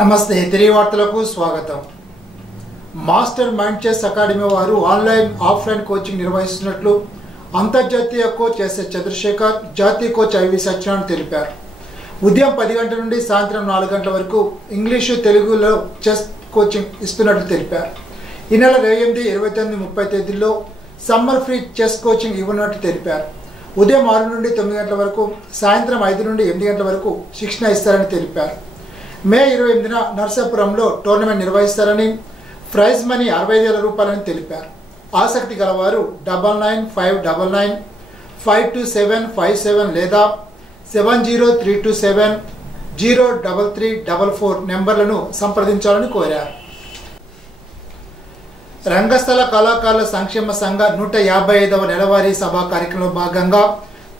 నమస్తే తిరిగి వార్తలకు స్వాగతం. మాస్టర్ మైండ్ చెస్ అకాడమీ వారు ఆన్లైన్ ఆఫ్లైన్ కోచింగ్ నిర్వహిస్తున్నట్లు అంతర్జాతీయ కోచ్ ఎస్ఎస్ చంద్రశేఖర్, జాతీయ కోచ్ ఐవి సత్యనారాయణ తెలిపారు. ఉదయం 10 గంటల నుండి సాయంత్రం 4 గంటల వరకు ఇంగ్లీషు, తెలుగులో చెస్ కోచింగ్ ఇస్తున్నట్లు తెలిపారు. ఈ నెల 28, 29, 30 తేదీల్లో సమ్మర్ ఫ్రీ చెస్ కోచింగ్ ఇవ్వనున్నట్లు తెలిపారు. ఉదయం 6 నుండి 9 గంటల వరకు, సాయంత్రం 5 నుండి 8 గంటల వరకు శిక్షణ ఇస్తారని తెలిపారు. మే 28న నర్సాపురంలో టోర్నమెంట్ నిర్వహిస్తారని, ప్రైజ్ మనీ 65,000 రూపాయలని తెలిపారు. ఆసక్తి గలవారు 9959252757 లేదా 7032703344 నెంబర్లను సంప్రదించాలని కోరారు. రంగస్థల కళాకారుల సంక్షేమ సంఘ 155వ నెలవారీ సభా కార్యక్రమంలో భాగంగా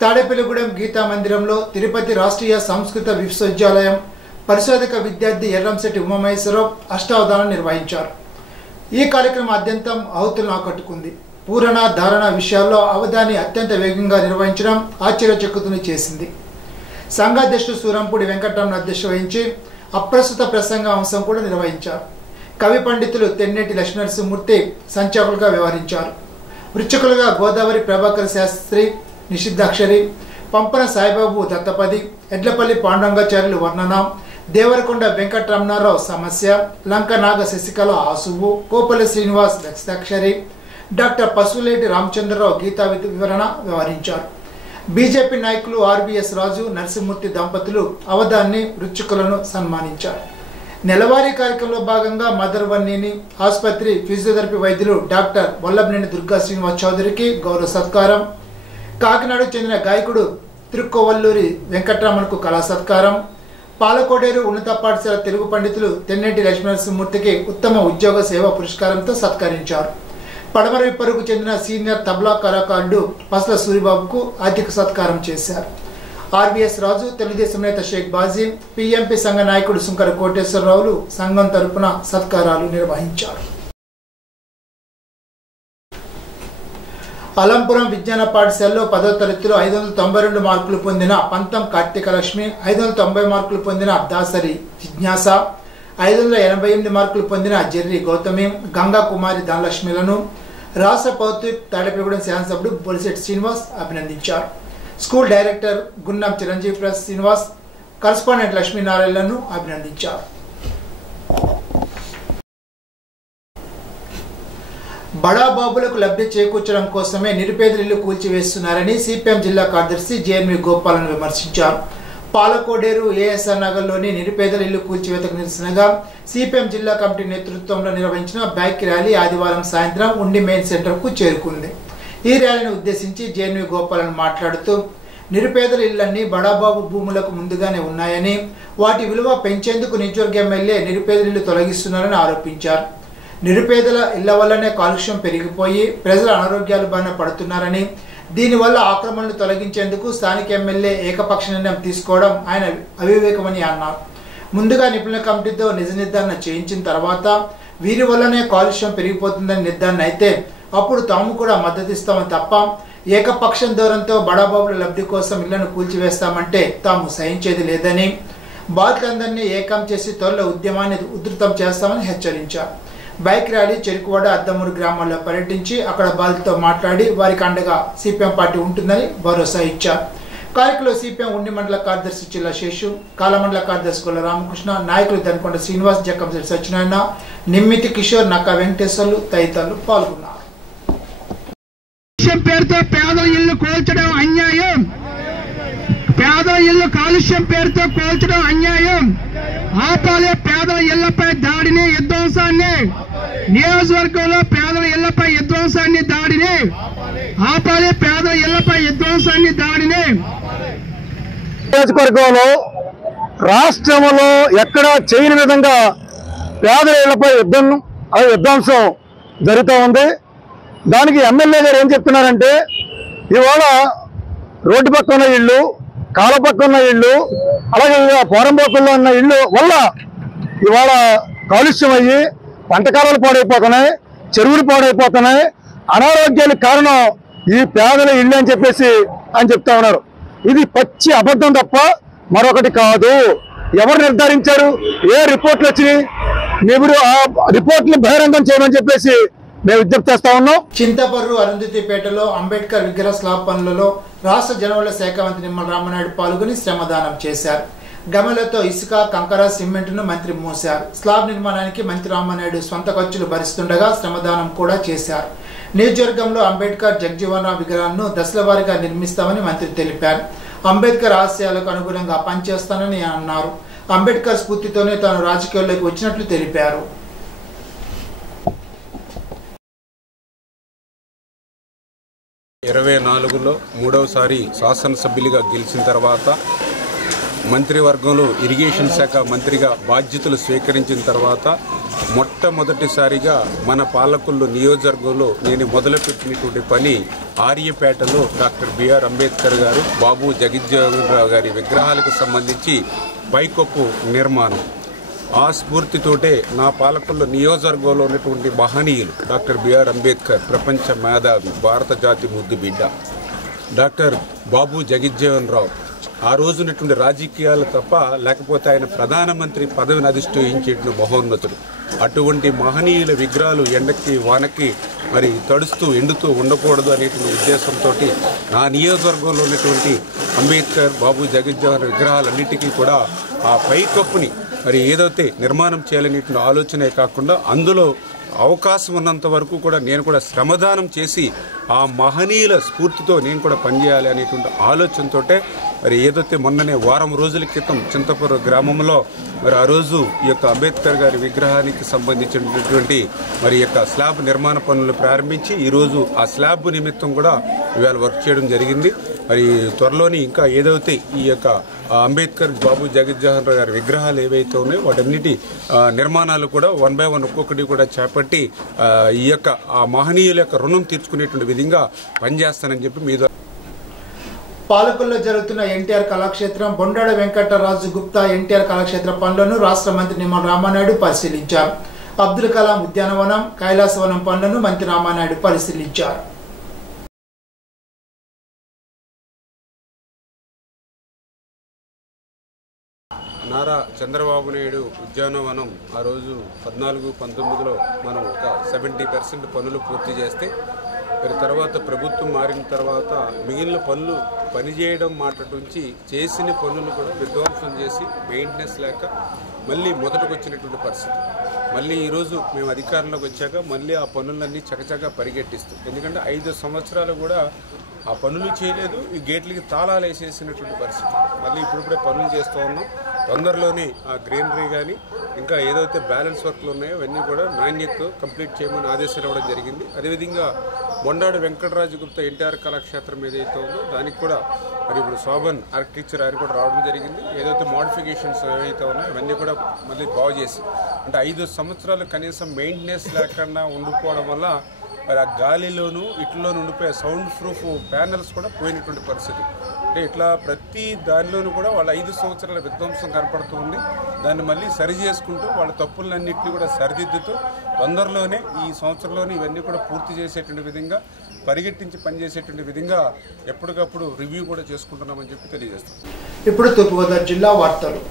తాడేపల్లిగూడెం గీతా మందిరంలో తిరుపతి రాష్ట్రీయ సంస్కృత విశ్వవిద్యాలయం పరిశోధక విద్యార్థి ఎర్రంశెట్టి ఉమామహేశ్వరరావు అష్టావధానం నిర్వహించారు. ఈ కార్యక్రమం అత్యంతం ఆహుతులను ఆకట్టుకుంది. పూరణ, ధారణ విషయాల్లో అవధాని అత్యంత వేగంగా నిర్వహించడం ఆశ్చర్యచకితుని చేసింది. సంఘాధ్యక్షుడు సూరంపూడి వెంకటరమణ అధ్యక్షత వహించి అప్రస్తుత ప్రసంగ అంశం కూడా నిర్వహించారు. కవి పండితులు తెన్నేటి లక్ష్మీనరసింహమూర్తి సంచాలకులుగా వ్యవహరించారు. వృచ్చకులుగా గోదావరి ప్రభాకర్ శాస్త్రి, నిషిద్ధాక్షరి, పంపన సాయిబాబు దత్తపది, ఎడ్లపల్లి పాండురంగాచార్యులు వర్ణన, దేవరకొండ వెంకటరమణారావు సమస్య, లంక నాగ శశికళ ఆసువు, కోపల్లి శ్రీనివాస్ దక్షాక్షరి, డాక్టర్ పసులేటి రామచంద్రరావు గీతా వివరణ వ్యవహరించారు. బీజేపీ నాయకులు ఆర్బీఎస్ రాజు, నరసింహమూర్తి దంపతులు అవధాన్ని, వృచ్చకులను సన్మానించారు. నెలవారీ కార్యక్రమంలో భాగంగా మదర్ వన్నీని ఆసుపత్రి ఫిజియోథెరపీ వైద్యులు డాక్టర్ వల్లభనేని దుర్గా శ్రీనివాస్ చౌదరికి గౌరవ సత్కారం, కాకినాడకు చెందిన గాయకుడు తిరుక్కోవల్లూరి వెంకటరమణకు కళా సత్కారం, పాలకోడేరు ఉన్నత పాఠశాల తెలుగు పండితులు తెన్నేటి లక్ష్మీనరసింహమూర్తికి ఉత్తమ ఉద్యోగ సేవా పురస్కారంతో సత్కరించారు. పడమర విప్పరుకు చెందిన సీనియర్ తబలా కళాకారుడు పసల సూరిబాబుకు ఆర్థిక సత్కారం చేశారు. ఆర్బీఎస్ రాజు, తెలుగుదేశం నేత షేక్ బాజీ, పీఎంపీ సంఘ నాయకుడు సుంకర కోటేశ్వరరావులు సంఘం తరపున సత్కారాలు నిర్వహించారు. అలంపురం విజ్ఞాన పాఠశాలలో 10వ తరగతిలో 592 మార్కులు పొందిన పంతం కార్తీక లక్ష్మి, 590 మార్కులు పొందిన దాసరి జిజ్ఞాస, 588 మార్కులు పొందిన జెర్రీ గౌతమి, గంగా కుమారి ధనలక్ష్మిలను రాష్ట్ర పౌత్రి తాడేపల్లిగూడెం శాసనసభ్యుడు బొలిశెట్టి శ్రీనివాస్ అభినందించారు. School director గున్నం Chiranjeevi Srinivas, correspondent లక్ష్మీనారాయణలను అభినందించారు. బడాబాబులకు లబ్ధి చేకూర్చడం కోసమే నిరుపేదల ఇల్లు కూల్చివేస్తున్నారని సిపిఎం జిల్లా కార్యదర్శి జేఎన్వి గోపాలను విమర్శించారు. పాలకోడేరు ఏఎస్ఆర్ నగర్లోని నిరుపేదల ఇల్లు కూల్చివేతకు నిరసనగా సిపిఎం జిల్లా కమిటీ నేతృత్వంలో నిర్వహించిన బైక్ ర్యాలీ ఆదివారం సాయంత్రం ఉండి మెయిన్ సెంటర్కు చేరుకుంది. ఈ ర్యాలీని ఉద్దేశించి జేఎన్వి గోపాలను మాట్లాడుతూ నిరుపేదల ఇళ్లన్నీ బడాబాబు భూములకు ముందుగానే ఉన్నాయని, వాటి విలువ పెంచేందుకు నియోజకవర్గ ఎమ్మెల్యే నిరుపేదల ఇల్లు తొలగిస్తున్నారని ఆరోపించారు. నిరుపేదల ఇళ్ల వల్లనే కాలుష్యం పెరిగిపోయి ప్రజల అనారోగ్యాలు బారిన పడుతున్నారని, దీనివల్ల ఆక్రమణలు తొలగించేందుకు స్థానిక ఎమ్మెల్యే ఏకపక్ష నిర్ణయం తీసుకోవడం ఆయన అవివేకమని అన్నారు. ముందుగా నిపుణుల కమిటీతో నిజ నిర్ధారణ చేయించిన తర్వాత వీరి వల్లనే కాలుష్యం పెరిగిపోతుందని నిర్ధారణ అయితే అప్పుడు తాము కూడా మద్దతు ఇస్తామని తప్ప ఏకపక్షం ధోరణితో బడాబాబుల లబ్ధి కోసం ఇళ్లను కూల్చివేస్తామంటే తాము సహించేది లేదని, బాధితులందరినీ ఏకం చేసి త్వరలో ఉద్యమాన్ని ఉధృతం చేస్తామని హెచ్చరించారు. బైక్ ర్యాలీ చెరుకువాడ, అద్దమూరు గ్రామాల్లో పర్యటించి అక్కడ బాధితులతో మాట్లాడి వారికి అండగా సిపిఎం పార్టీ ఉంటుందని భరోసా ఇచ్చారు. కార్యక్రమంలో సిపిఎం ఉండి మండల కార్యదర్శి చిల్ల శేషు, కాలమండల కార్యదర్శి గొల్ల రామకృష్ణ, నాయకులు దనకొండ శ్రీనివాస్, జక్కంశెట్టి సత్యనారాయణ, నిమ్మితి కిషోర్, నక్కా వెంకటేశ్వర్లు తదితరులు పాల్గొన్నారు. పేరుతో పేదల ఇల్లు కూల్చడం అన్యాయం, పేదల ఇల్లు కాలుష్యం పేరుతో కూల్చడం అన్యాయం. ఆపాలి పేదల ఇళ్లపై దాడిని, విధ్వంసాన్ని, నియోజకవర్గంలో పేదల ఇళ్లపై విధ్వంసాన్ని, దాడిని ఆపాలి. పేదల ఇళ్లపై విధ్వంసాన్ని, దాడిని నియోజకవర్గంలో రాష్ట్రంలో ఎక్కడా చేయని విధంగా పేదల ఇళ్లపై విధ్వంసం జరుగుతూ ఉంది. దానికి ఎమ్మెల్యే గారు ఏం చెప్తున్నారంటే, ఇవాళ రోడ్డు పక్కన ఇళ్ళు, కాల పక్కన ఇళ్ళు, అలాగే పోరంబోకుల్లో ఉన్న ఇళ్ళు వల్ల ఇవాళ కాలుష్యం అయ్యి పంటకాలాలు పాడైపోతున్నాయి, చెరువులు పాడైపోతున్నాయి. అనారోగ్యాలకు కారణం ఈ పేదల ఇళ్ళు అని చెప్పేసి ఆయన చెప్తా ఉన్నారు. ఇది పచ్చి అబద్ధం తప్ప మరొకటి కాదు. ఎవరు నిర్ధారించారు? ఏ రిపోర్ట్లు వచ్చినాయి? మీరు ఆ రిపోర్ట్ని బహిరంగం చేయమని చెప్పేసి మేము విజ్ఞప్తి చేస్తా ఉన్నాం. చింతపర్రు అరుంధతిపేటలో అంబేద్కర్ విగ్రహ స్లాబ్ పనులలో రాష్ట్ర జనవరుల శాఖ మంత్రి నిమ్మల రామనాయుడు పాల్గొని శ్రమదానం చేశారు. గమలతో ఇసుక, కంకర, సిమెంట్ను మంత్రి మోశారు. స్లాబ్ నిర్మాణానికి మంత్రి రామనాయుడు స్వంత ఖర్చులు భరిస్తుండగా శ్రమదానం కూడా చేశారు. నియోజకవర్గంలో అంబేద్కర్ జగజీవన్ రామ్ విగ్రహాలను దశల వారీగా నిర్మిస్తామని మంత్రి తెలిపారు. అంబేద్కర్ ఆశయాలకు అనుగుణంగా పనిచేస్తానని అన్నారు. అంబేద్కర్ స్ఫూర్తితోనే తాను రాజకీయాల్లోకి వచ్చినట్లు తెలిపారు. ఇరవై 24లో మూడవసారి శాసనసభ్యులుగా గెలిచిన తర్వాత మంత్రివర్గంలో ఇరిగేషన్ శాఖ మంత్రిగా బాధ్యతలు స్వీకరించిన తర్వాత మొట్టమొదటిసారిగా మన పాలకొల్లు నియోజకవర్గంలో నేను మొదలుపెట్టినటువంటి పని ఆర్యపేటలో డాక్టర్ బిఆర్ అంబేద్కర్ గారు, బాబు జగజ్జీవన్ రావు గారి విగ్రహాలకు సంబంధించి పైకప్పు నిర్మాణం. ఆ స్ఫూర్తితోటే నా పాలకొల్లు నియోజకవర్గంలో ఉన్నటువంటి మహనీయులు డాక్టర్ బిఆర్ అంబేద్కర్, ప్రపంచ మేధావి, భారత జాతి ముద్దు బిడ్డ డాక్టర్ బాబు జగజ్జీవన్ రావు, ఆ రోజునటువంటి రాజకీయాలు తప్ప లేకపోతే ఆయన ప్రధానమంత్రి పదవిని అధిష్ఠించేటువంటి మహోన్నతుడు. అటువంటి మహనీయుల విగ్రహాలు ఎండకి వానకి మరి తడుస్తూ ఎండుతూ ఉండకూడదు అనేటువంటి ఉద్దేశంతో నా నియోజకవర్గంలో ఉన్నటువంటి అంబేద్కర్, బాబు జగజ్జీవన్ విగ్రహాలన్నిటికీ కూడా ఆ పైకప్పుని మరి ఏదైతే నిర్మాణం చేయాలనేటువంటి ఆలోచనే కాకుండా అందులో అవకాశం ఉన్నంత వరకు కూడా నేను కూడా శ్రమదానం చేసి ఆ మహనీయుల స్ఫూర్తితో నేను కూడా పనిచేయాలి అనేటువంటి ఆలోచనతో మరి ఏదైతే మొన్ననే వారం రోజుల క్రితం చింతపూర్ గ్రామంలో మరి ఆ రోజు ఈ యొక్క అంబేద్కర్ గారి విగ్రహానికి సంబంధించినటువంటి మరి యొక్క స్లాబ్ నిర్మాణ పనులు ప్రారంభించి ఈరోజు ఆ స్లాబ్ నిమిత్తం కూడా ఇవాళ వర్క్ చేయడం జరిగింది. మరి త్వరలోని ఇంకా ఏదైతే ఈ యొక్క అంబేద్కర్, బాబు జగజ్జీవన్ రావు గారి విగ్రహాలు ఏవైతే ఉన్నాయో వాటన్నిటి నిర్మాణాలు కూడా 1 by 1 ఒక్కొక్కటి కూడా చేపట్టి ఈ యొక్క ఆ మహనీయుల యొక్క రుణం తీర్చుకునేటువంటి విధంగా పనిచేస్తానని చెప్పి మీద పాలకొల్లో జరుగుతున్న ఎన్టీఆర్ కళాక్షేత్రం, బొండాడ వెంకటరాజు గుప్తా ఎన్టీఆర్ కళాక్షేత్ర పనులను రాష్ట్ర మంత్రి నిమ్మల రామనాయుడు పరిశీలించారు. అబ్దుల్ కలాం ఉద్యానవనం, కైలాసవనం పనులను మంత్రి రామనాయుడు పరిశీలించారు. నారా చంద్రబాబు నాయుడు ఉద్యానవనం ఆ రోజు 14-19లో మనం ఒక 70% పనులు పూర్తి చేస్తే మరి తర్వాత ప్రభుత్వం మారిన తర్వాత మిగిలిన పనులు పనిచేయడం మాట నుంచి చేసిన పనులు కూడా విధ్వంసం చేసి మెయింటెనెన్స్ లేక మళ్ళీ మొదటకు వచ్చినటువంటి పరిస్థితి. మళ్ళీ ఈరోజు మేము అధికారంలోకి వచ్చాక మళ్ళీ ఆ పనులన్నీ చకచకా పరిగెట్టిస్తాం. ఎందుకంటే 5 సంవత్సరాలు కూడా ఆ పనులు చేయలేదు, ఈ గేట్లకి తాళాలు వేసేసినటువంటి పరిస్థితి. మళ్ళీ ఇప్పుడిప్పుడే పనులు చేస్తూ ఉన్నాం. తొందరలోనే ఆ గ్రీనరీ కానీ ఇంకా ఏదైతే బ్యాలెన్స్ వర్క్లు ఉన్నాయో అవన్నీ కూడా నాణ్యతతో కంప్లీట్ చేయమని ఆదేశాలు ఇవ్వడం జరిగింది. అదేవిధంగా బొండాడు వెంకటరాజు గుప్తా ఎన్టీఆర్ కళాక్షేత్రం ఏదైతే ఉందో దానికి కూడా మరి ఇప్పుడు శోభన్ ఆర్కిటెక్చర్ ఆయన కూడా రావడం జరిగింది. ఏదైతే మోడిఫికేషన్స్ ఏవైతే ఉన్నాయో అవన్నీ కూడా మళ్ళీ బాగు చేసి అంటే 5 సంవత్సరాలు కనీసం మెయింటెనెన్స్ లేకుండా ఉండిపోవడం వల్ల మరి ఆ గాలిలోనూ ఇట్లోనూ ఉండిపోయే సౌండ్ ప్రూఫ్ ప్యానల్స్ కూడా పోయినటువంటి పరిస్థితి. అంటే ఇట్లా ప్రతి దానిలోనూ కూడా వాళ్ళ 5 సంవత్సరాల విధ్వంసం కనపడుతుంది. దాన్ని మళ్ళీ సరి చేసుకుంటూ వాళ్ళ తప్పులన్నింటినీ కూడా సరిదిద్దుతూ తొందరలోనే ఈ సంవత్సరంలోనే ఇవన్నీ కూడా పూర్తి చేసేటువంటి విధంగా పరిగెట్టించి పనిచేసేటువంటి విధంగా ఎప్పటికప్పుడు రివ్యూ కూడా చేసుకుంటున్నామని చెప్పి తెలియజేస్తాం. ఇప్పుడు తూర్పుగోదావరి జిల్లా వార్తలు.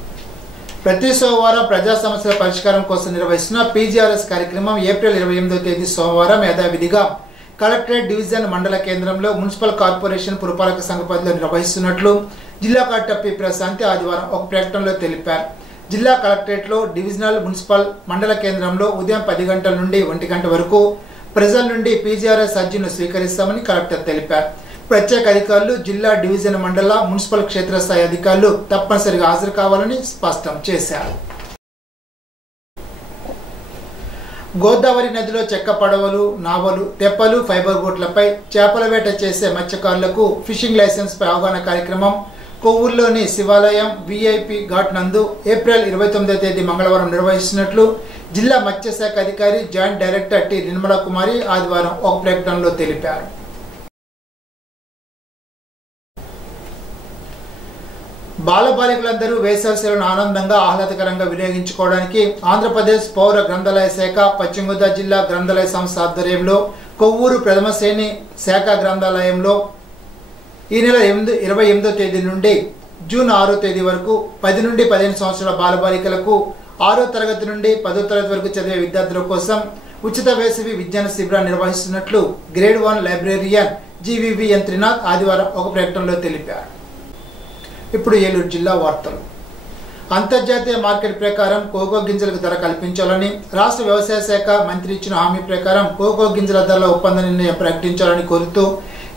ప్రతి సోమవారం ప్రజా సమస్యల పరిష్కారం కోసం నిర్వహిస్తున్న పీజీఆర్ఎస్ కార్యక్రమం ఏప్రిల్ 28వ తేదీ సోమవారం యథావిధిగా కలెక్టరేట్ డివిజన్ మండల కేంద్రంలో మున్సిపల్ కార్పొరేషన్ పురపాలక సంఘ పరిధిలో నిర్వహిస్తున్నట్లు జిల్లా కలెక్టర్ పి ప్రశాంతి ఆదివారం ఒక ప్రకటనలో తెలిపారు. జిల్లా కలెక్టరేట్లో డివిజనల్, మున్సిపల్, మండల కేంద్రంలో ఉదయం 10 గంటల నుండి 1 గంట వరకు ప్రజల నుండి పీజీఆర్ఎస్ అర్జీని స్వీకరిస్తామని కలెక్టర్ తెలిపారు. ప్రత్యేక అధికారులు, జిల్లా, డివిజన్, మండల, మున్సిపల్ క్షేత్రస్థాయి అధికారులు తప్పనిసరిగా హాజరు కావాలని స్పష్టం చేశారు. గోదావరి నదిలో చెక్క పడవలు, నావలు, తెప్పలు, ఫైబర్ బోట్లపై చేపల వేట చేసే మత్స్యకారులకు ఫిషింగ్ లైసెన్స్ పై అవగాహన కార్యక్రమం కొవ్వూరులోని శివాలయం విఐపి ఘాట్ నందు ఏప్రిల్ 29వ తేదీ మంగళవారం నిర్వహిస్తున్నట్లు జిల్లా మత్స్యశాఖ అధికారి, జాయింట్ డైరెక్టర్ టి నిర్మలా కుమారి ఆదివారం ఒక ప్రకటనలో తెలిపారు. బాలబాలికలందరూ వేసవి సెలవును ఆనందంగా ఆహ్లాదకరంగా వినియోగించుకోవడానికి ఆంధ్రప్రదేశ్ పౌర గ్రంథాలయ శాఖ, పశ్చిమ గోదావరి జిల్లా గ్రంథాలయ సంస్థ ఆధ్వర్యంలో కొవ్వూరు ప్రథమ శ్రేణి శాఖ గ్రంథాలయంలో ఈ నెల 28వ తేదీ నుండి జూన్ 6వ తేదీ వరకు 10 నుండి 15 సంవత్సరాల బాలబాలికలకు 6వ తరగతి నుండి 10వ తరగతి వరకు చదివే విద్యార్థుల కోసం ఉచిత వేసవి విజ్ఞాన శిబిరాన్ని నిర్వహిస్తున్నట్లు గ్రేడ్ 1 లైబ్రేరియన్ జీవీవీఎన్ త్రినాథ్ ఆదివారం ఒక ప్రకటనలో తెలిపారు. ఇప్పుడు ఏలూరు జిల్లా వార్తలు. అంతర్జాతీయ మార్కెట్ ప్రకారం కోకో గింజలకు ధర కల్పించాలని రాష్ట్ర వ్యవసాయ శాఖ మంత్రి ఇచ్చిన హామీ ప్రకారం కోకో గింజల ధరల ఒప్పంద నిర్ణయం ప్రకటించాలని కోరుతూ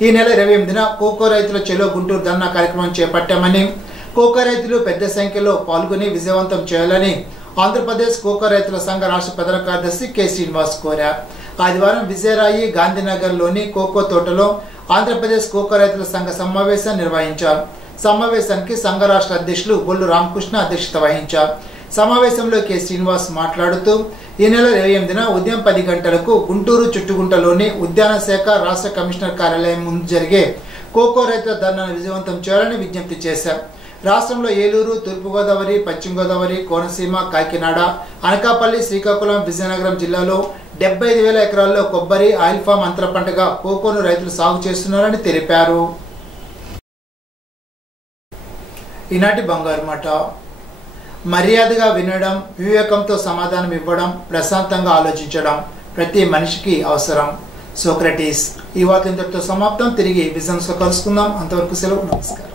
ఈ నెల 28న కోకో రైతుల చెలో గుంటూరు ధర్నా కార్యక్రమం చేపట్టామని, కోకో రైతులు పెద్ద సంఖ్యలో పాల్గొని విజయవంతం చేయాలని ఆంధ్రప్రదేశ్ కోకో రైతుల సంఘ రాష్ట్ర ప్రధాన కార్యదర్శి కె శ్రీనివాస్ కోరారు. ఆదివారం విజయరాయి గాంధీనగర్లోని కోకో తోటలో ఆంధ్రప్రదేశ్ కోకో రైతుల సంఘ సమావేశాన్ని నిర్వహించారు. సమావేశానికి సంఘ రాష్ట్ర అధ్యక్షులు బొల్లు రామకృష్ణ అధ్యక్షత వహించారు. సమావేశంలో కె శ్రీనివాస్ మాట్లాడుతూ ఈ నెల 28న ఉదయం 10 గంటలకు గుంటూరు చుట్టుగుంటలోని ఉద్యాన శాఖ రాష్ట్ర కమిషనర్ కార్యాలయం ముందు జరిగే కోకో రైతుల ధర్నాను విజయవంతం చేయాలని విజ్ఞప్తి చేశారు. రాష్ట్రంలో ఏలూరు, తూర్పుగోదావరి, పశ్చిమ గోదావరి, కోనసీమ, కాకినాడ, అనకాపల్లి, శ్రీకాకుళం, విజయనగరం జిల్లాలో 75,000 ఎకరాల్లో కొబ్బరి, ఆయిల్ ఫామ్ అంతర పంటగా కోకోను రైతులు సాగు చేస్తున్నారని తెలిపారు. ఈనాటి బంగారు మాట. మర్యాదగా వినడం, వివేకంతో సమాధానం ఇవ్వడం, ప్రశాంతంగా ఆలోచించడం ప్రతి మనిషికి అవసరం. సోక్రటీస్. ఈ వార్త ఇంతటితో సమాప్తం. తిరిగి విజన్స్ లో కలుసుకుందాం. అంతవరకు సెలవు. నమస్కారం.